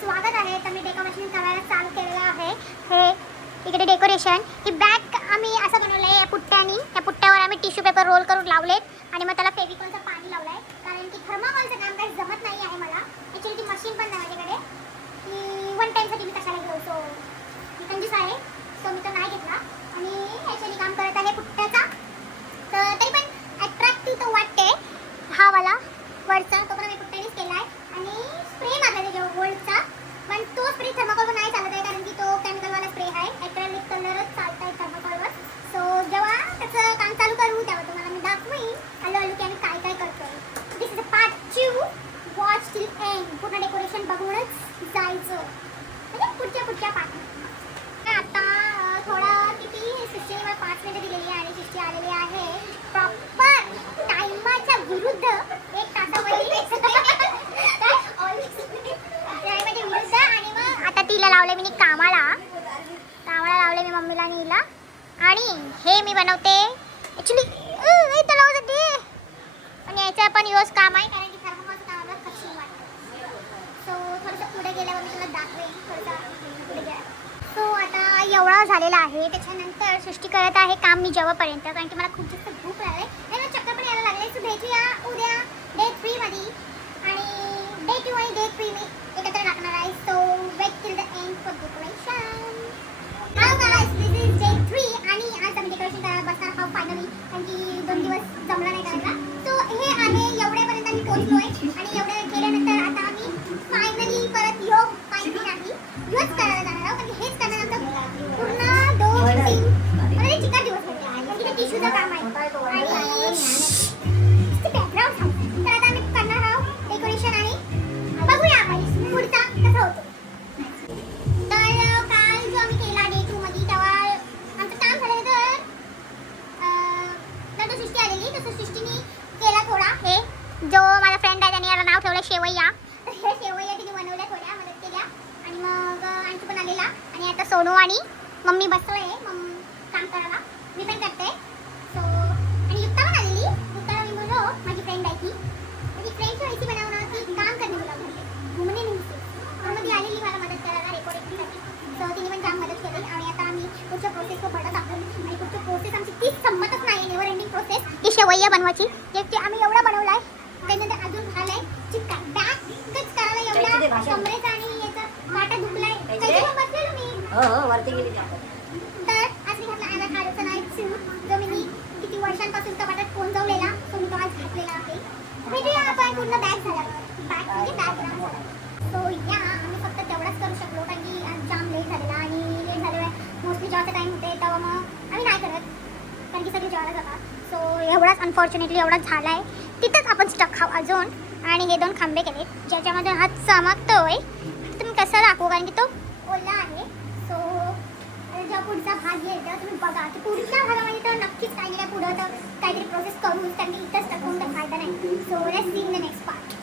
स्वागत आहे. तर मी डेकोरेशन करायला चालू केलेलं आहे. हे इकडे डेकोरेशन ही बॅग आम्ही असं बनवलं आहे या पुट्ट्यानी. त्या पुट्ट्यावर आम्ही टिश्यू पेपर रोल करून लावलेत आणि मग त्याला फेविकॉलचं पाणी लावलं आहे, कारण की थर्माकॉलचं काम काही जमत नाही आहे मला. ॲक्च्युली ती मशीन पण नाही माझ्याकडे, की वन टाईमसाठी मी कशाला घेऊ. सो मी कंजूस आहे, सो मी तो नाही घेतला आणि ॲक्च्युली काम करत आहे पुट्ट्याचा. तर तरी पण ॲट्रॅक्टिव्ह तो वाटते हा वाला वरचा, तो पण आम्ही पुट्ट्यानेच केला आहे. आणि स्प्रे मारला त्याच्या गोल्डचा, पण तो स्प्रे थर्माकॉलवर नाही चालत आहे, कारण की तो केमिकलवाला स्प्रे आहे. ॲक्रेलिक कलरच चालत आहे थर्माकॉलवर. सो जेव्हा त्याचं काम चालू करू तेव्हा तुम्हाला मी दाखवीन हळूहळू की आम्ही काय काय करतोय. This is a part 2. Watch till end. पूर्ण डेकोरेशन बघूनच जायचं, म्हणजे पुढच्या पार्ट. आता थोडा किती सृष्टीने मला 5 मिनिटं दिलेली आहे आणि सृष्टी आलेली आहे प्रॉपर टायमाच्या विरुद्ध 1 तासामध्ये विरुद्ध. आणि मग आता तिला लावले मी कामाला लावले मी मम्मीला आणि हिला. आणि हे मी बनवते ॲक्च्युली इथं लावते, पण याचं पण योज काम आहे, कारण की थर्माकॉलचं कामाला कशी वाटतं. सो थोडंसं पुढे गेल्यावर मी तुला दाखवेन थोडंसं पुढे गेल्यावर. सो आता एवढा झालेला आहे. त्याच्यानंतर सृष्टी करत आहे काम मी जेव्हापर्यंत, कारण की मला खूप जास्त भूक लागली आणि मला चक्कर पण यायला लागले. सो भेटूया उद्या डे 3 मध्ये, आणि डे 2 आणि डे 3 मी एकत्र टाकणार आहे. So wait till the end for decoration. How guys, this is day 3 आणि आज आम्ही डेकोरेशन करायला बसणार आहोत फायनली, कारण की 2 दिवस जमला नाही करायला. सो हे आहे एवढ्यापर्यंत आम्ही पोहोचलोय आणि एवढं केल्यानंतर आता आम्ही फायनली परत योग पाहिजे नाही योच करायला जाणार आहोत, कारण हेच करण्यानंतर पूर्ण 2-3 म्हणजे 4 दिवस होते, कारण की ते टिश्यूचं काम आहे आणि बॅकग्राऊंड आहे. तर आता आम्ही करणार आहोत डेकोरेशन आणि बघूया पुढचा कसा होतो. तर काल जो आम्ही केला डे 2 मध्ये, तेव्हा आमचं काम झाल्यानंतर तो सृष्टी आलेली, तसं सृष्टीने केला थोडा. हे जो माझा फ्रेंड आहे त्याने याला नाव ठेवलं शेवय्या. तर हे शेवय्या तिने बनवल्या, थोड्या मदत केल्या. आणि मग आणखी पण आलेला. आणि आता सोनू आणि मम्मी बसलोय काम करायला, मी पण करते. सो आणि युक्ता पण आलेली. युक्ताला मी बोललो, माझी फ्रेंड आहे ती, माझी फ्रेंडची व्हायची बनवणार की काम करणे मला घुमणे नाही. मग ती आलेली मला मदत करायला डेकोरेशनसाठी. सो तिने पण जाम मदत केली. आणि आता आम्ही पुढच्या प्रोसेस बघत आहोत. आणि पुढची प्रोसेस आमची तीच संमतच नाही, नेव्हर एंडिंग प्रोसेस ही शेवय्या बनवायची. जे आम्ही एवढा बनवला आहे, त्यानंतर अजून झालंय चिकन बॅगच करायला एवढा कमरेचा आणि याचा वाटा दुखलाय. त्याच्यावर बसलेलो मी वरती गेली. तर आज मी घातला ॲव्होकाडोचा नाईट सूट, जो मी किती वर्षांपासून कपाटात कोंजवलेला, तो मी तो आज घातलेला आहे. भेटूया आपण पूर्ण बॅग झाल्यावर, बॅग म्हणजे बॅकग्राऊंड झाला. सो या आम्ही फक्त तेवढाच करू शकलो, कारण की आज जाम लेट झालेला. आणि लेट झाल्यावर मोस्टली जेव्हाचा टाईम होते तेव्हा मग आम्ही नाही करत, कारण की सगळे जेवायला जातात. सो एवढाच अनफॉर्च्युनेटली एवढा झाला आहे. तिथंच आपण स्टक आहोत अजून. आणि हे 2 खांबे केले ज्याच्यामध्ये हात चमकतोय. तुम्ही कसं दाखवू, कारण की तो ओला आहे. सो जेव्हा पुढचा भाग येईल तेव्हा तुम्ही बघा. तर पुढच्या भागामध्ये तर नक्कीच काही नाही, पुढं तर काहीतरी प्रोसेस करू, कारण की इथंच टाकून तर फायदा नाही. So let's see in the next part.